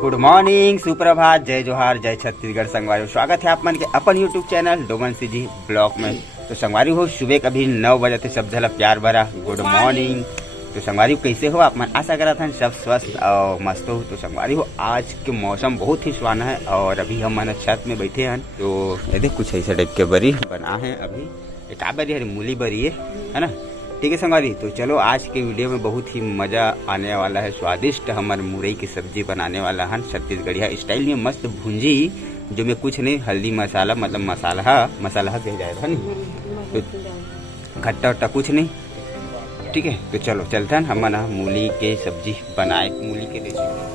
Good morning, सुप्रभात, जय जोहार, जय छत्तीसगढ़। संगवारी स्वागत है आप मन के अपन यूट्यूब चैनल डोमन सिजी ब्लॉग में। तो संगवारी हो सुबह कभी 9 बजे थे, सब झला प्यार भरा गुड मॉर्निंग। तो संगवारी कैसे हो आप मन, आशा करा था सब स्वस्थ और मस्त हो। तो संगवारी हो आज के मौसम बहुत ही सुहाना है और अभी हम मन छत में बैठे हैं। तो ये देख कुछ ऐसा टाइप के बरी बना है। अभी एक बरी है, मूली बरी है ना। ठीक है संगवारी, तो चलो आज के वीडियो में बहुत ही मजा आने वाला है। स्वादिष्ट हमारे मुरई की सब्जी बनाने वाला है छत्तीसगढ़िया स्टाइल में, मस्त भुंजी जो में कुछ नहीं, हल्दी मसाला मतलब मसाला दे जाएगा नहीं, तो खट्टा वट्टा कुछ नहीं। ठीक है, तो चलो चलते हैं हम ना मूली के सब्जी बनाए, मूली के रेसिपी।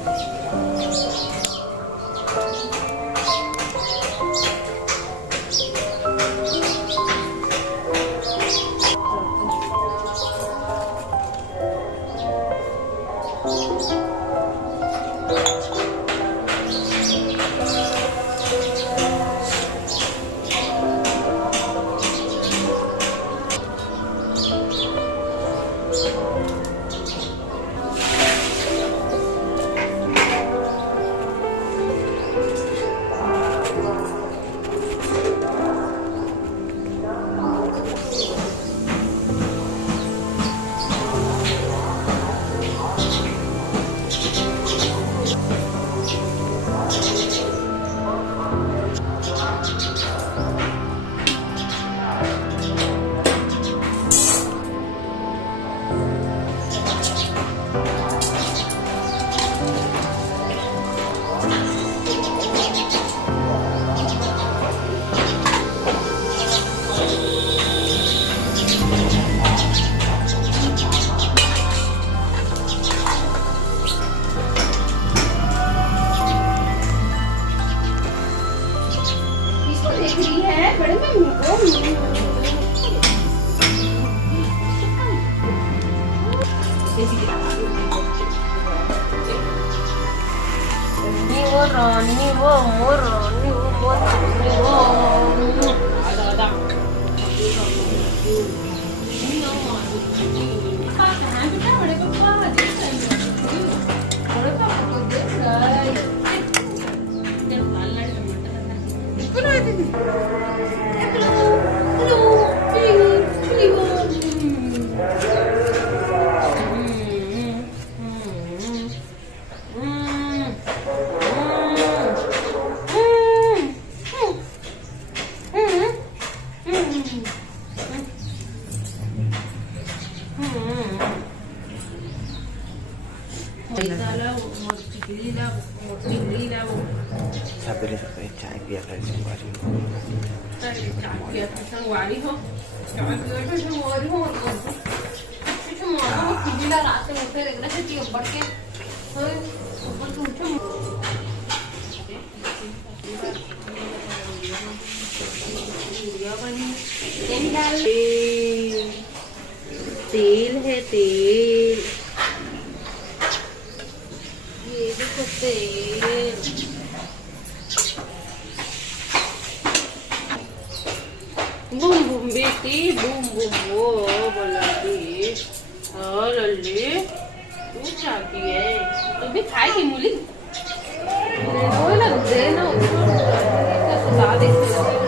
सबरे सबरे चाय पिया था संगवारी हो तेल है, तेल ये देखो तेल। बूम बूम बेटी बूम बूम वो बोलती हाँ लल्ली तू चाहती है तू भी खाएगी मूली देना सुधा देखते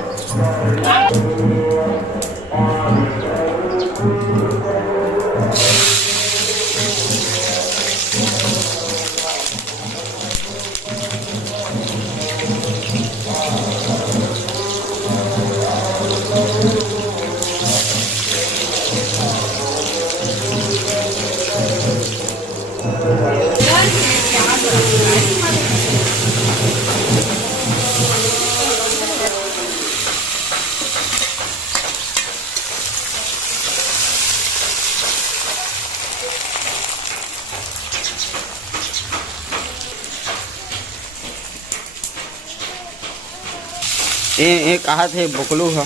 ए कहा थे बोकलू है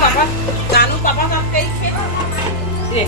पापा जानू पापा का कैसे ये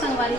संगवारी